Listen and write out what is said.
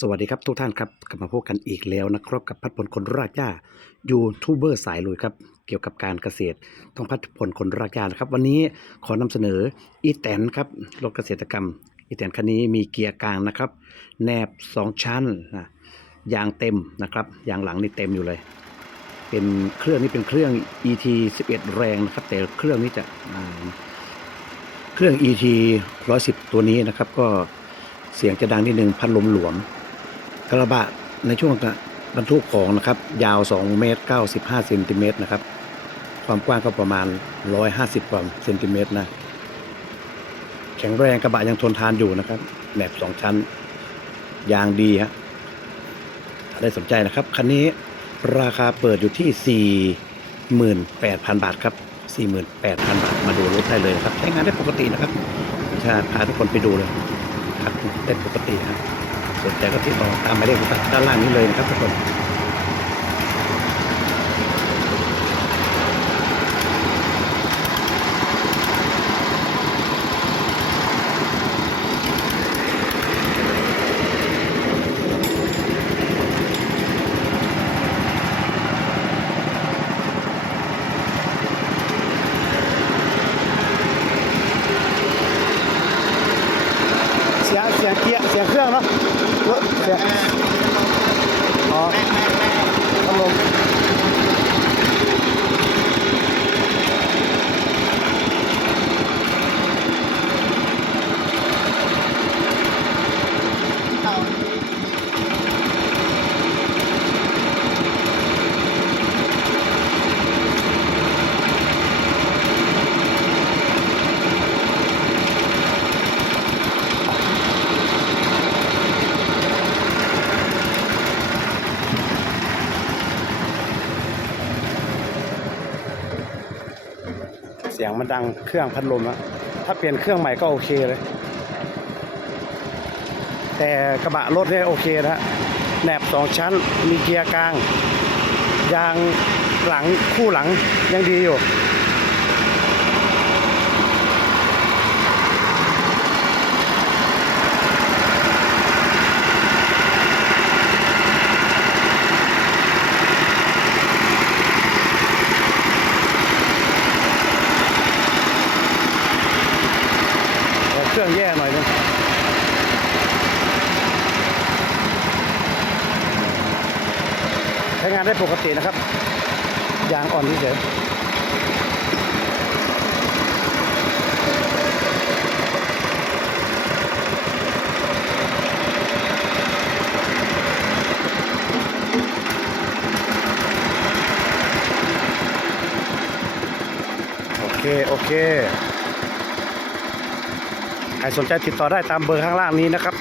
สวัสดีครับทุกท่านครับกลับมาพบกันอีกแล้วนะครับกับพัดพลคนรากหญ้ายูทูบเบอร์สายลุยครับเกี่ยวกับการเกษตรต้องพัดพลคนรากหญ้านะครับ วันนี้ขอนำเสนออีแตนครับรถเกษตรกรรม อีแตนคันนี้มีเกียร์กลางนะครับ แนบ 2 ชั้นนะยางเต็มนะครับยางหลังนี่เต็มอยู่เลย เป็นเครื่องนี้เป็นเครื่อง ET 11 แรงนะครับ แต่เครื่องนี้จะเครื่อง ET 110 ตัวนี้นะครับ ก็เสียงจะดังนิดนึงพัดลมหลวม กระบะในช่วงบรรทุกของนะครับ ยาว2เมตร95เซนติเมตรนะครับ ความกว้างก็ประมาณ 150กว่าเซนติเมตรนะ แข็งแรงกระบะยังทนทานอยู่นะครับแหนบสองชั้น ยางดีฮะถ้าได้สนใจนะครับ คันนี้ราคาเปิดอยู่ที่ 48,000 บาทครับ 48,000 บาทมาดูรถได้เลยครับ ใช้งานได้ปกตินะครับจะพาทุกคนไปดูเลยครับได้ปกติครับ สนใจก็ติดต่อตามหมายเลขด้านล่างนี้เลยนะครับทุกคน เสียงเสียงเกียร์เสียงเครื่องเนาะรถเสียงอ๋อพัดลม เสียงมันดังเครื่องพัดลมอะถ้าเปลี่ยนเครื่องใหม่ก็โอเคเลย แต่กระบะรถเนี่ยโอเคนะฮะแหนบสองชั้นมีเกียร์กลาง ยางหลังคู่หลังยังดีอยู่ เครื่องแย่หน่อยนึงใช้งานได้ปกตินะครับ ยางอ่อนเฉยโอเค โอเค ใครสนใจติดต่อได้ตามเบอร์ข้างล่างนี้นะครับ